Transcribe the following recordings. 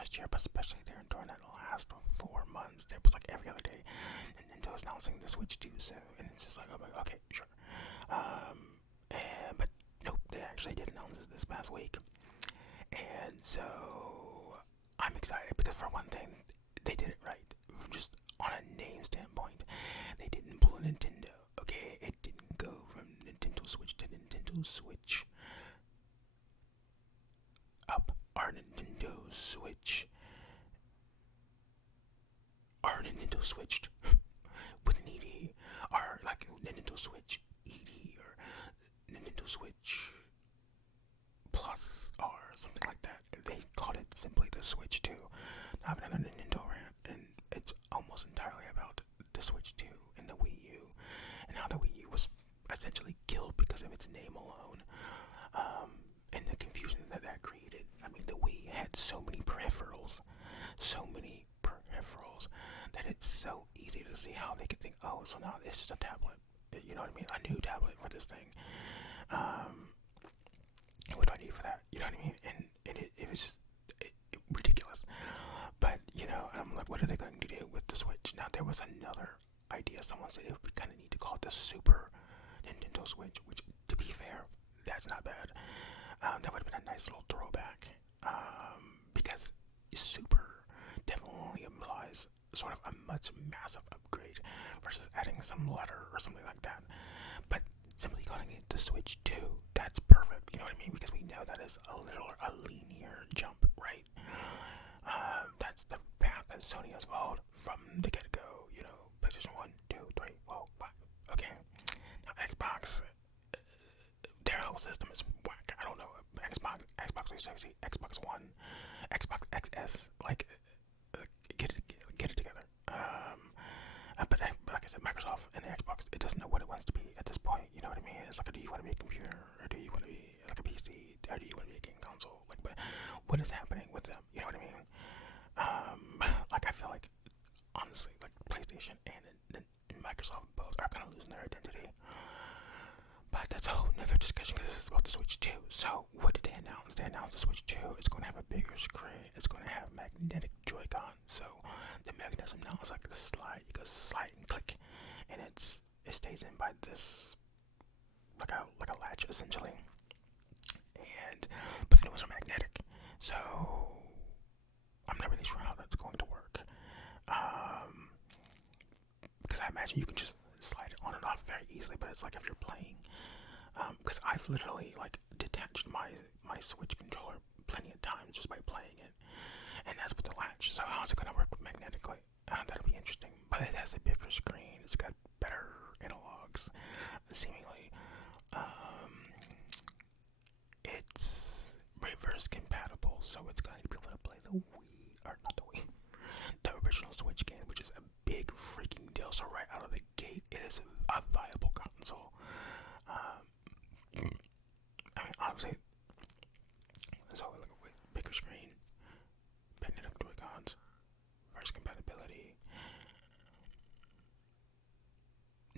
last year, but especially during that last 4 months, there was like every other day, and Nintendo's announcing the Switch 2 soon, and it's just like, oh my, okay, sure. But nope, they actually did announce this past week, and so I'm excited because for one thing, they did it right. Just on a name standpoint, they didn't pull a Nintendo. Okay, it didn't go from Nintendo Switch to Nintendo Switch up. Our Nintendo switched with an ED, or like Nintendo Switch ED, or Nintendo Switch Plus, or something like that. They called it simply the Switch 2. Now I have another Nintendo rant, and it's almost entirely about the Switch 2 and the Wii U, and how the Wii U was essentially killed because of its name alone, and the confusion that created. I mean, the Wii had so many peripherals, that it's so easy to see how they could think, oh, so now this is a tablet. You know what I mean? A new tablet for this thing. What do I need for that? You know what I mean? And it was just ridiculous. But, I'm like, what are they going to do with the Switch? Now, there was another idea. Someone said it would kind of need to call it the Super Nintendo Switch, which, to be fair, that's not bad. That would have been a nice little throwback. Because Super definitely implies sort of a much massive upgrade versus adding some letter or something like that. But simply calling it the Switch 2, that's perfect. You know what I mean? Because we know that is a linear jump, right? That's the path that Sony has followed from the get-go. PlayStation 1, 2, 3, 4, 5. Okay. Now Xbox, their whole system is whack. I don't know. Xbox 360, Xbox One, Xbox XS, like, get it together. But like I said, Microsoft and the Xbox, it doesn't know what it wants to be at this point. You know what I mean? It's like, do you want to be a computer, or do you want to be like a PC, or do you want to be a game console? Like, but what is happening with them? You know what I mean? Like, I feel like, honestly, like PlayStation and Microsoft both are kind of losing their identity. But that's a whole nother discussion, because this is about the Switch 2. So, what did they announce? They announced the Switch 2. It's going to have a bigger screen. It's going to have magnetic Joy-Con. So, the mechanism now is like the slide. You go slide and click, and it stays in by this, like a latch, essentially. But the new ones are magnetic. So, I'm not really sure how that's going to work. Because I imagine you can just slide it on and off very easily, but it's like if you're playing, because I've literally like detached my Switch controller plenty of times just by playing it, and that's with the latch. So how's it gonna work magnetically? That'll be interesting. But it has a bigger screen. It's got better analogs, seemingly. It's reverse compatible, so it's going to be able to play the Wii, or not the Wii, the original Switch game, which is a big freaking deal. So right out of the gate, it is a viable console. I mean, obviously, so we look at bigger screen, magnetic Joy-Cons, reverse compatibility.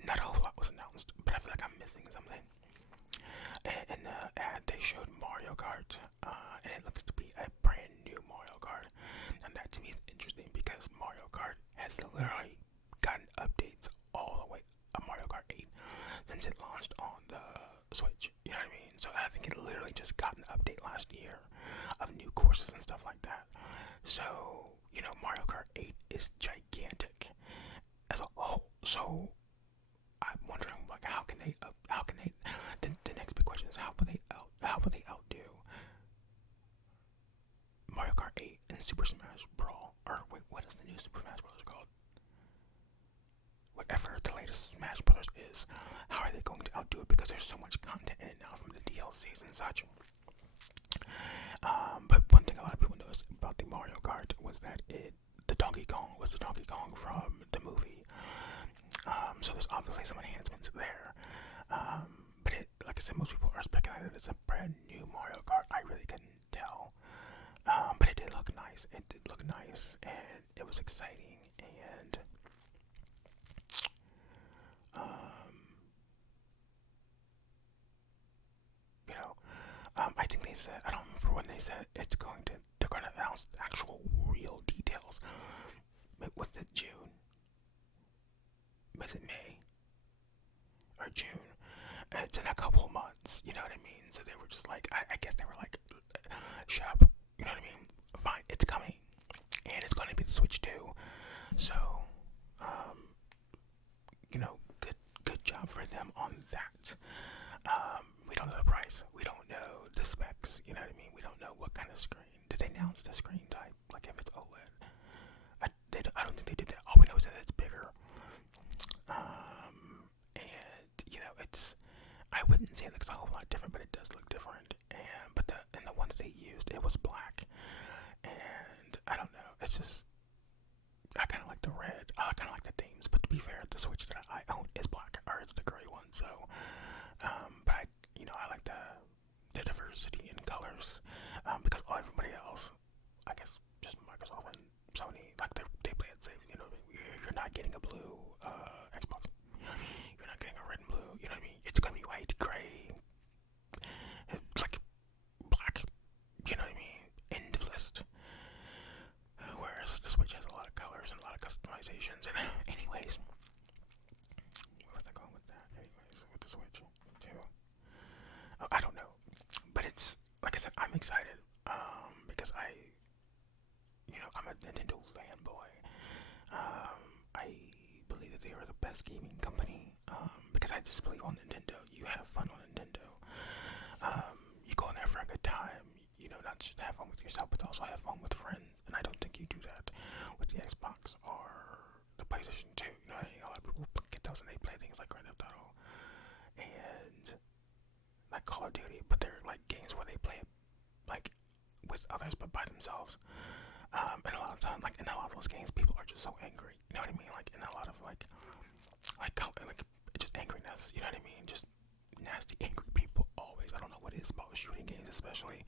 Not a whole lot was announced, but I feel like I'm missing something. In the ad, they showed Mario Kart, and it looks to be a brand new Mario Kart. And that to me is interesting, because Mario Kart has literally gotten updates all the way up Mario Kart 8 since it launched on the Switch. You know what I mean? So I think it literally just got an update last year of new courses and stuff like that. So, Mario Kart 8 is gigantic as a whole. So I'm wondering, like, how can they the next big question is, how will they outdo Mario Kart 8 and Super Smash Brawl? Or wait, what is the new Super Smash Bros. Called? Whatever the latest Smash Brothers is, how are they going to outdo it? Because there's so much content in it now from the DLCs and such. But one thing a lot of people noticed about the Mario Kart was that the Donkey Kong was the Donkey Kong from the movie. So there's obviously some enhancements there. But like I said, most people are speculating that it's a brand new Mario Kart. I really couldn't tell. But it did look nice. It did look nice, and it was exciting. And I think they said, I don't remember when they said they're going to announce actual real details. Was it June? Was it May? Or June? It's in a couple months, you know what I mean? So they were just like, I guess they were like, shut up, you know what I mean? Fine, it's coming, and it's going to be the Switch 2. So, good job for them on that. We don't know the price. We don't know the specs. You know what I mean? We don't know what kind of screen. Did they announce the screen type? Like if it's OLED? I don't think they did that. All we know is that it's bigger. And it's. I wouldn't say it looks a whole lot different, but it does look different. But the one that they used, it was black. And I don't know. It's just. I kind of like the red. I kind of like the themes. But to be fair, the Switch that I own is black, or it's the gray one. So, but I like the diversity in colors, because everybody else, I guess, just Microsoft and Sony, like they play it safe. You know what I mean? You're not getting a blue Xbox. You know what I mean? You're not getting a red and blue. You know what I mean? It's gonna be white, gray, like black. You know what I mean? End of list. Whereas the Switch has a lot of colors and a lot of customizations. And anyways, where was I going with that? Anyways, with the Switch too. I don't know, but it's like I said, I'm excited because I'm a Nintendo fanboy. I believe that they are the best gaming company because I just believe on Nintendo. You have fun on Nintendo. You go in there for a good time. Not just have fun with yourself, but also have fun with friends. And I don't think you do that with the Xbox or the PlayStation 2. A lot of people get those and they play things like Grand Theft Auto and like Call of Duty, but they're like games where they play it like with others but by themselves. And a lot of times, like in a lot of those games, people are just so angry. You know what I mean? Like in a lot of like just angriness. You know what I mean? Just nasty, angry people always. I don't know what it is about shooting games, especially.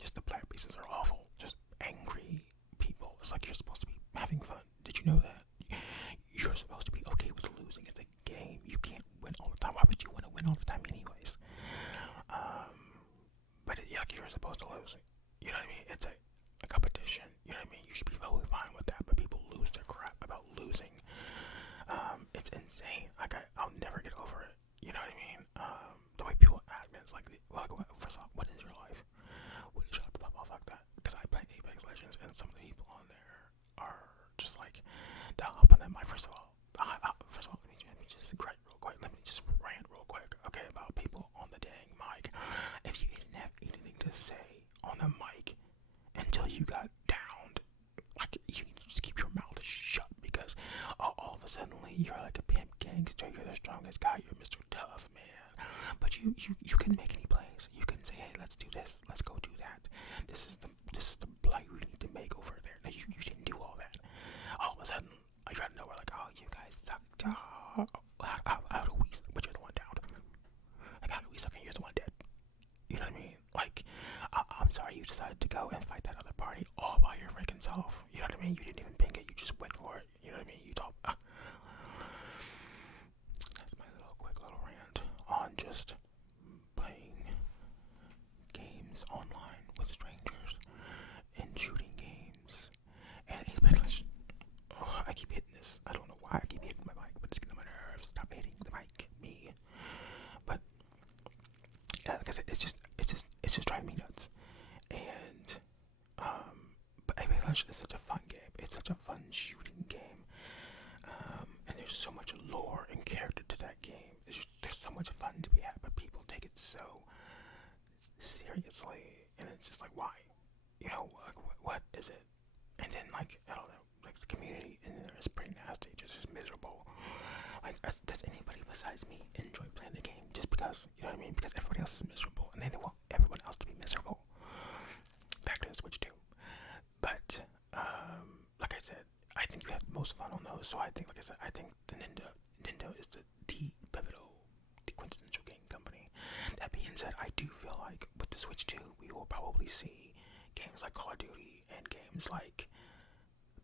Just the player bases are awful. Just angry people. It's like you're supposed to be having fun. Did you know that? You're supposed to be okay with losing. It's a game. You can't win all the time. Why would you want to win all the time anyways? But you're supposed to lose. You know what I mean? It's a competition. You know what I mean? You should be totally fine with that. But people lose their crap about losing. It's insane. I'll never get over it. You know what I mean? The way people act, man, it's like, first off, what is your life? What is your life? Blah, fuck that. Because I play Apex Legends, and some of the people on there are just like, they'll hop on that mic. First of all, let me just rant real quick. Let me just rant real quick, okay, about people on the dang mic. If you didn't have anything to say on the mic until you got downed, like, you need to just keep your mouth shut, because all of a sudden, you're like a pimp gangster, you're the strongest guy, you're Mr. Tough, man. But you can make any plays. You can say, hey, let's do this, let's go do that. This is the play we need to make over there. No, you didn't do all that. All of a sudden, you're out of nowhere, like, oh, you guys suck. How do we suck? But you're the one down. Like, how do we suck and you're the one dead? You know what I mean? Like, I'm sorry you decided to go and fight that other party all by your freaking self. You know what I mean? You didn't even ping it. You just went for it. You know what I mean? You thought, that's my quick little rant on just playing games online with strangers and shooting games. And especially, I keep hitting this. I don't know why I keep hitting my mic, but it's getting on my nerves. Stop hitting the mic, me. But like I said, it's just driving me nuts. And but Apex Legends is such a fun game. It's such a fun shooting game. And there's so much lore and character to that game. There's so much fun to be had, but people take it so seriously, and it's just like, why? Like, what is it? And then, like, I don't know, like, the community in there is pretty nasty, just miserable. Like, does anybody besides me enjoy playing the game just because, you know what I mean? Because everybody else is miserable, and they want everyone else to be miserable. Back to the Switch 2. But, like I said, I think you have the most fun on those, so I think, like I said, I think the Nintendo is the pivotal, the quintessential game company. That being said, I do feel like with the Switch 2, we will probably see games like Call of Duty and games like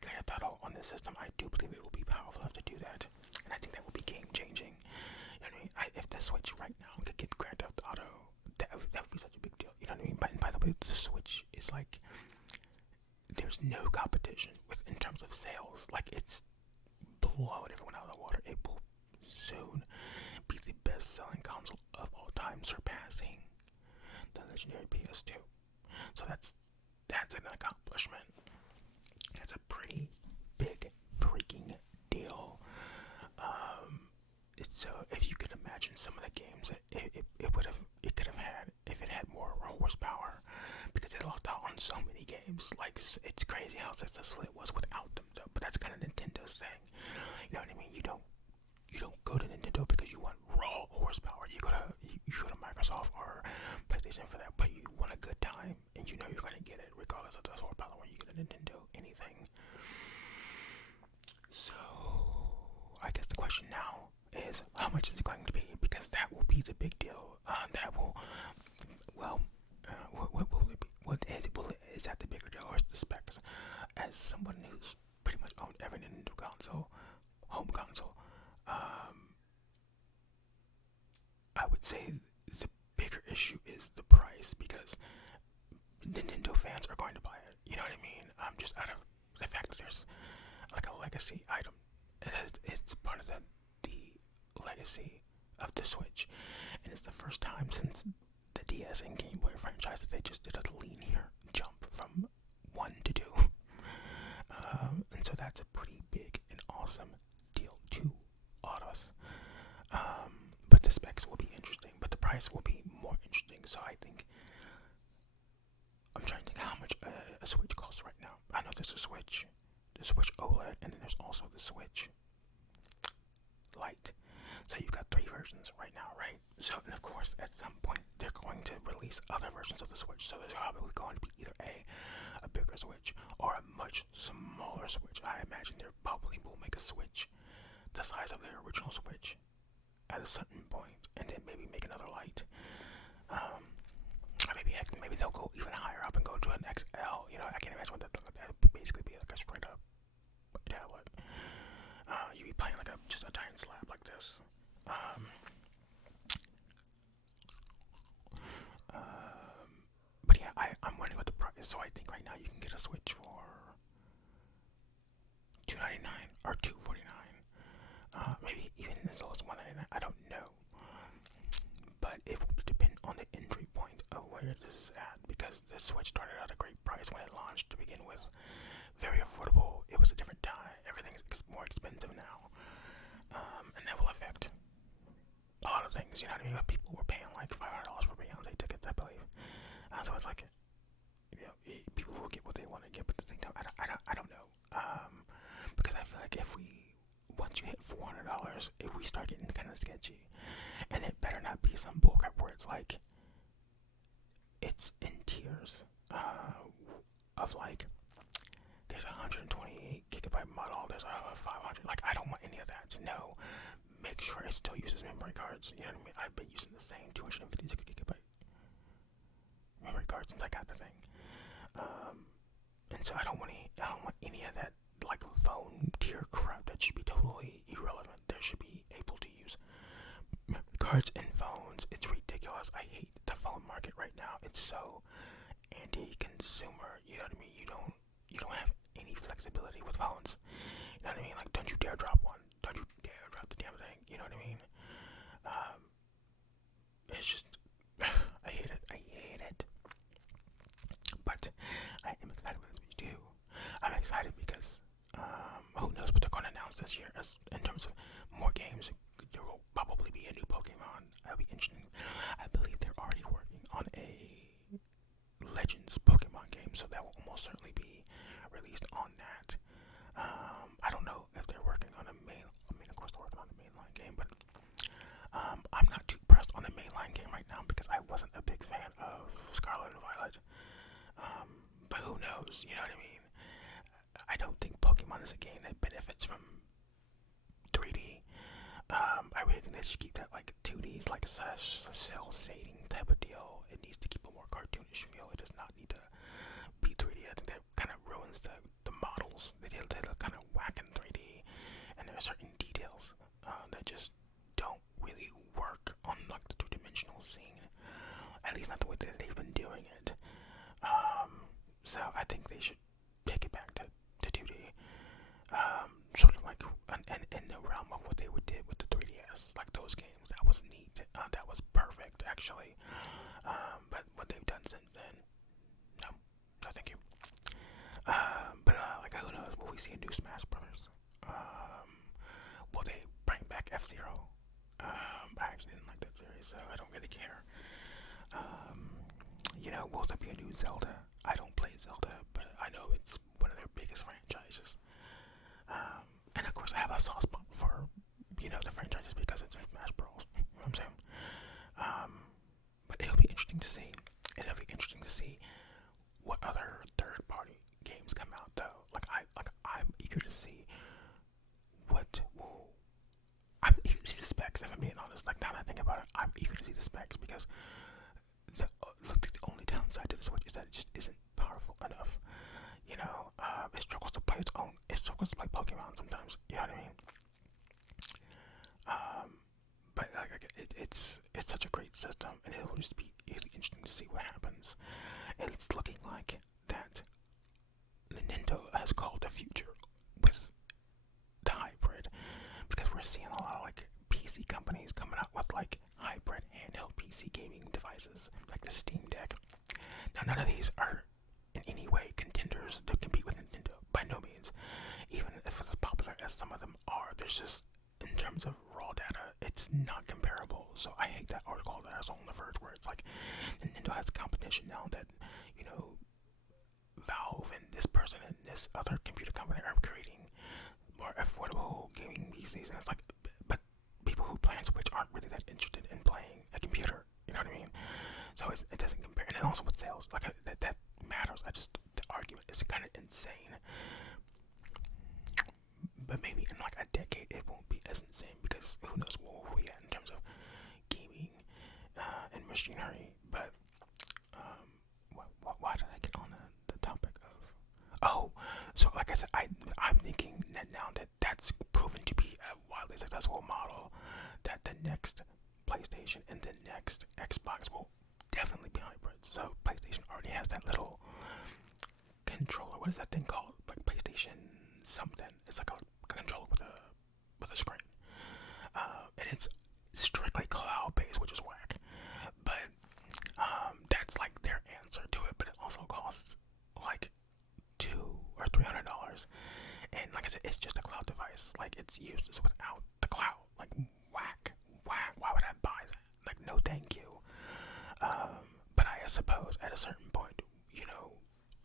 Grand Theft Auto on this system. I do believe it will be powerful enough to do that, and I think that will be game changing. You know what I mean? If the Switch right now could get Grand Theft Auto, that would be such a big deal. You know what I mean? By the way, the Switch is like, there's no competition with in terms of sales. Like, it's blowing everyone out of the water. It will soon be the best-selling console of all time, surpassing the legendary PS2. So that's an accomplishment. That's a pretty big freaking deal. So if you could imagine some of the games that it could have had if it had more horsepower, because it lost out on so many games. Like, it's crazy how successful it was without them, though. But that's kind of Nintendo's thing. You know what I mean? You don't go to Nintendo because you want raw horsepower. You go to Microsoft or PlayStation for that, but you want a good time, and you know you're gonna get it regardless of the horsepower when you get a Nintendo anything. So I guess the question now is, how much is it going to be? Because that will be the big deal. That will, well, what will it be? Is that the bigger deal, or is the specs? As someone who's pretty much owned every Nintendo console, home console, I would say the bigger issue is the price, because Nintendo fans are going to buy it. You know what I mean? Just out of the fact that there's like a legacy item. It's part of the legacy of the Switch, and it's the first time since the DS and Game Boy franchise that they just did a linear jump from 1 to 2. And so that's a pretty big and awesome deal to Autos. But the specs will be interesting, but the price will be more interesting. So I think, I'm trying to think how much a Switch costs right now. I know there's a Switch, the Switch OLED, and then there's also the Switch Lite. So you've got 3 versions right now, right? So, and of course, at some point, they're going to release other versions of the Switch. So there's probably going to be either a bigger Switch or a much smaller Switch. I imagine they probably will make a Switch the size of their original Switch at a certain point, and then maybe make another Lite. Or maybe they'll go even higher up and go to an XL. You know, I can't imagine what that would basically be, like a straight up tablet. You'd be playing like just a giant slab like this. But yeah, I'm wondering what the price is. So I think right now you can get a Switch for $299 or $249. Maybe even as low as $199. I don't know. But it will depend on the entry point of where this is at, because the Switch started at a great price when it launched to begin with. Very affordable. It was a different time. Everything's more expensive now. And that will affect a lot of things, you know what I mean? But people were paying like $500 for Beyonce tickets, I believe. So it's like, you know, people will get what they want to get, but at the same time, I don't know. Because I feel like once you hit $400, if we start getting kind of sketchy, and it better not be some bullcrap where it's like, it's in tiers, of like, there's a 128 gigabyte model, there's a 500, like, I don't want any of that. No, make sure it still uses memory cards, you know what I mean? I've been using the same 256 gigabyte memory card since I got the thing. And so I don't want any of that, like, phone tier crap. That should be totally irrelevant. There should be able to use memory cards in phones. It's ridiculous. I hate the phone market right now. It's so anti-consumer, you know what I mean? You don't have any flexibility with phones. You know what I mean? Like, don't you dare drop one. Don't you dare drop the damn thing. You know what I mean? It's just, I hate it. But I am excited for this video too. I'm excited because who knows what they're going to announce this year in terms of more games. There will probably be a new Pokemon. That'll be interesting. I believe they're already working on a Legends Pokemon game, so that will almost certainly be released on that. I don't know if they're working on of course they're working on the mainline game, but I'm not too pressed on the mainline game right now because I wasn't a big fan of Scarlet and Violet. But who knows, you know what I mean? I don't think Pokemon is a game that benefits from 3D. I really think they should keep that like 2D's, like a cell shading type of deal. It needs to keep a more cartoonish feel. It does not need to be 3D. I think that kind of ruins the models. They look kind of whack in 3D, and there are certain details that just don't really work on like the 2-dimensional scene. At least not the way that they've been doing it. So I think they should pick it back actually. But what they've done since then, no, no, thank you. But like, who knows? Will we see a new Smash Brothers? Will they bring back F-Zero? I actually didn't like that series, so I don't really care. Will there be a new Zelda? I don't play Zelda, but I know it's one of their biggest franchises. And of course, I have a soft spot for, the franchises because it's in Smash Bros. You know what I'm saying? But it'll be interesting to see. It'll be interesting to see what other third-party games come out, though. I'm eager to see I'm eager to see the specs, if I'm being honest. Like, now that I think about it, I'm eager to see the specs because the only downside to the Switch is that it just isn't powerful enough. It struggles to play its own. It struggles to play Pokemon sometimes. You know what I mean? But it's such a great system, and it'll just be really interesting to see what happens. It's looking like that Nintendo has called the future with the hybrid, because we're seeing a lot of like PC companies coming out with like hybrid handheld PC gaming devices, like the Steam Deck. Now, none of these are in any way contenders to compete with Nintendo, by no means. Even if it's as popular as some of them are, there's just, in terms of raw data, it's not comparable. So I hate that article that I saw on The Verge where it's like Nintendo has competition now that, Valve and this person and this other computer company are creating more affordable gaming PCs, and it's like, but people who play on Switch aren't really that interested in playing a computer. You know what I mean? So it doesn't compare. And then also with sales, like that matters. The argument is kind of insane. But maybe in like a decade it won't be as insane, because who knows what we'll be at in terms of gaming and machinery. But why did I get on the topic of? Oh, so like I said, I'm thinking that now that that's proven to be a wildly successful model, that the next PlayStation and the next Xbox will definitely be hybrids. So PlayStation already has that little controller. What is that thing called? Like PlayStation something. It's like a controller with a screen, and it's strictly cloud based, which is whack. But that's like their answer to it. But it also costs like $200 or $300, and like I said, it's just a cloud device. Like, it's useless without the cloud. Like, whack. Why would I buy that? Like, no, thank you. But I suppose at a certain point,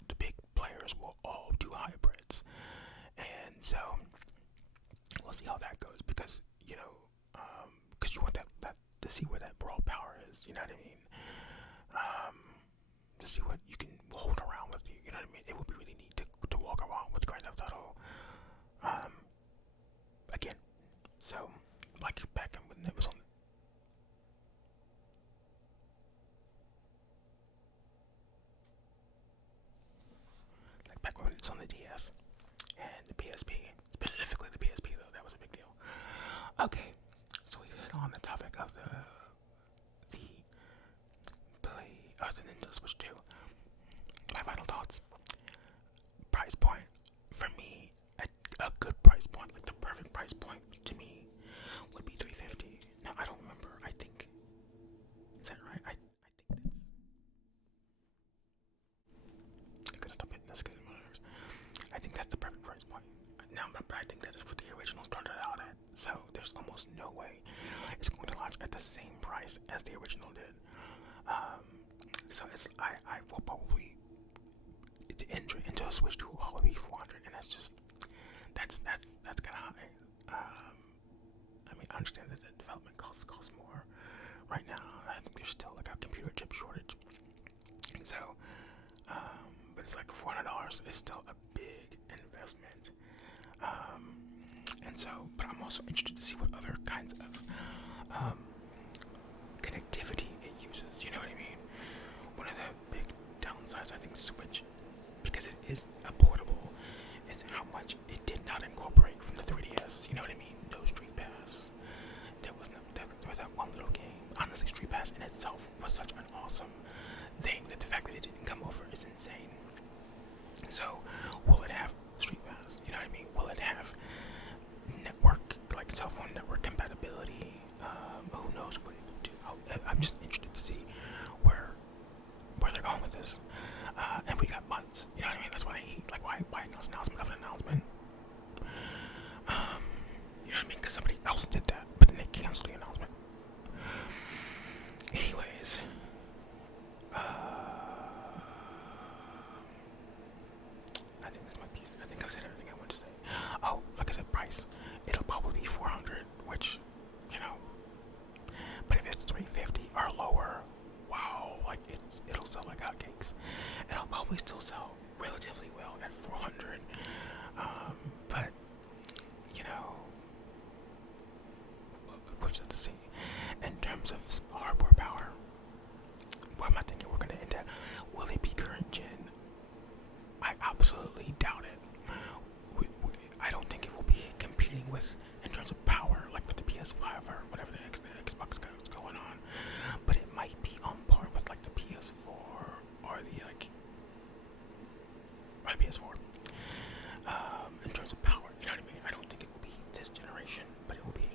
the big players will all do hybrids, and so we'll see how that goes, because because you want that to see where that raw power is. You know what I mean? To see what you can hold around with you. You know what I mean? It would be really neat to walk around with Grand Theft Auto. Again, so like back when it was on. Like back when it was on the DS and the PSP, specifically the PSP though, that was a big deal. Okay, so we hit on the topic of the Nintendo Switch 2. My final thoughts. Price point. For me, a good price point, like the perfect price point to me, would be $350. Now, I don't remember. I think, is that right? I think that's. I'm gonna stop hitting this because it matters. I think that's the perfect price point. Now, but I think that's what the original started out at. So there's almost no way it's going to launch at the same price as the original did. So I will probably, the entry into a Switch 2 will probably be $400, and that's kind of high. I mean, I understand that the development costs more right now. I think there's still like a computer chip shortage. So, but it's like $400 is still a big investment. And so, but I'm also interested to see what other kinds of connectivity it uses. You know what I mean? One of the big downsides, I think, the Switch, because it is a portable, is how much it did not incorporate from the 3DS. You know what I mean? No Street Pass. There was that one little game. Honestly, Street Pass in itself was such an awesome thing that the fact that it didn't come over is insane. So, will it have Street Pass? You know what I mean? Will it have network, like cell phone network compatibility? Who knows what it will do? I'm just interested to see this. And we got months. You know what I mean? That's what I hate. Like, why announce an announcement of an announcement? You know what I mean? Because somebody else did that, but then they canceled the announcement. Anyways, I think that's my piece. I think I've said everything I want to say. Oh, like I said, price. It'll probably be 400, which, you know. But if it's 350 or lower, wow, like it'll sell like hotcakes. And I'll probably still sell relatively well at 400. But you know, we'll just have to see. In terms of hardware power, what am I thinking we're gonna end up? Will it be current gen? I absolutely doubt it. I don't think it will be competing with, in terms of power, like with the PS5 or whatever the Xbox is going on. But it might be on par with like the PS4 or the PS4. In terms of power, you know what I mean? I don't think it will be this generation, but it will be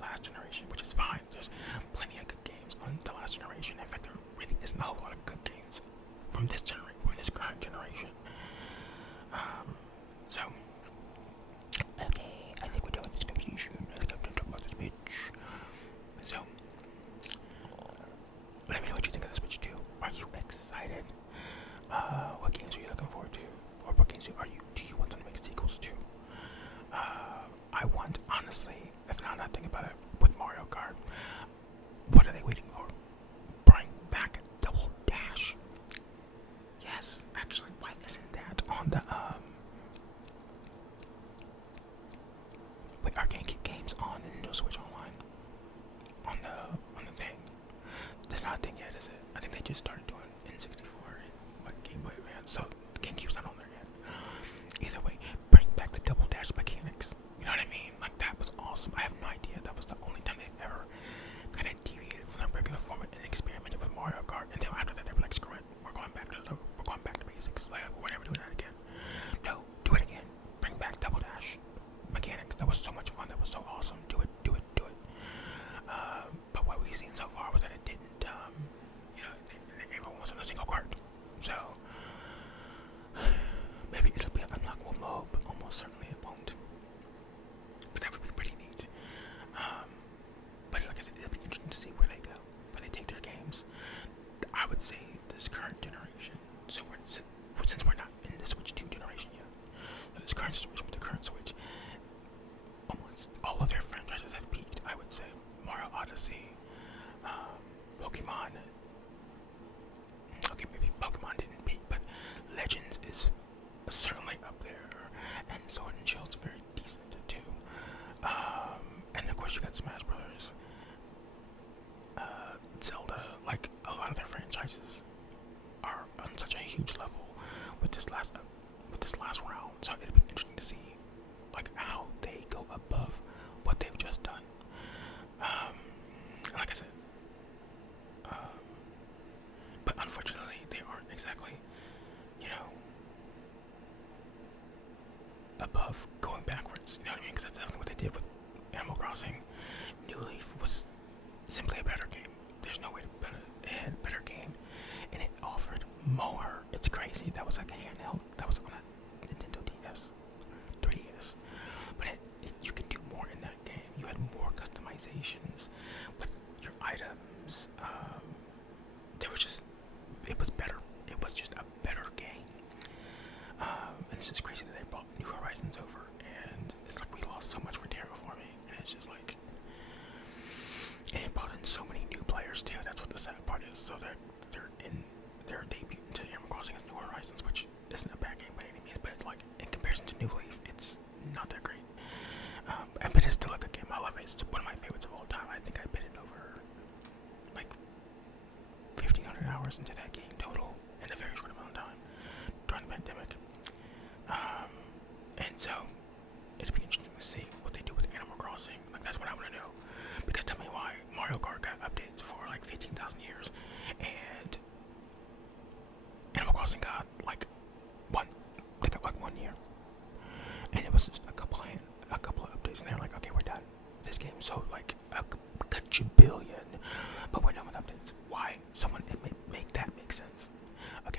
last generation, which is fine. There's plenty of good games on the last generation. In fact, there really isn't a whole lot of good games from this current generation. So, okay, I think we're done with this conversation. I think I'm done talking about this bitch. So, let me know what you think of the Switch 2. Are you excited? What games are you looking forward to? Or what games do you want them to make sequels to? I want, honestly, if not, I think about it, with Mario Kart, what are they waiting for? Bring back Double Dash. Yes, actually, why isn't that on the, wait, are GameCube games on Nintendo Switch Online? On the thing? That's not a thing yet, is it? I think they just started doing N64 and like Game Boy Advance, so GameCube's not on there yet. Either way, bring back the Double Dash mechanics. You know what I mean? Like, that was awesome. I have no idea. That was the only time they've ever kind of deviated from the regular format and experimented with Mario Kart. And then after that, they were like, screw it. We're going back to basics. Like, we're never doing that again. No, do it again. Bring back Double Dash mechanics. That was so much fun. That was so awesome. Do it. But what we've seen so far was that it didn't, you know, everyone was in a single cart. So, maybe it'll be an unlockable mode, but almost certainly it won't. But that would be pretty neat. But like I said, it'll be interesting to see where they go, where they take their games. I would say this current generation, so since we're not in the Switch 2 generation yet, this current situation with the current Switch, almost all of their franchises have peaked. I would say Mario Odyssey, Pokemon. Okay, maybe Pokemon didn't peak, but Legends is certainly up there, and Sword and Shield's very decent too. And of course you got Smash Brothers, Zelda. Like, a lot of their franchises are on such a huge level with this last round. So it'll be interesting to see like how they go above what they've just done. Like I said, but unfortunately they aren't exactly, you know, above going backwards. You know what I mean? Because that's definitely what they did with Animal Crossing. New Leaf was simply a better game. There's no way to put it. It had a better game, and it offered more. It's crazy. That was like a handheld. That was on a Nintendo DS, 3DS. But you can do more in that game. You had more customizations with your items. It was better. It was just a better game. And it's just crazy that they brought New Horizons over, and it's like we lost so much for terraforming, and it's just like, and it brought in so many new players too. That's what the sad part is. So they're in their debut into Animal Crossing as New Horizons, which isn't a bad game by any means, but it's like, in comparison to New Leaf, it's not that great. But it's still a good game. I love it. It's one of my favorites of all time. I think I put it over like 1,500 hours into that game total in a very short amount of time during the pandemic. And so it'll be interesting to see what they do with Animal Crossing. Like, that's what I want to know. Because tell me why Mario Kart got updates for like 15,000 years, and Animal Crossing got like one. They got like 1 year, and it was just a couple of updates, and they're like, okay, we're done. This game sold like a billion, but we're done with updates. Why? Someone make that make sense. A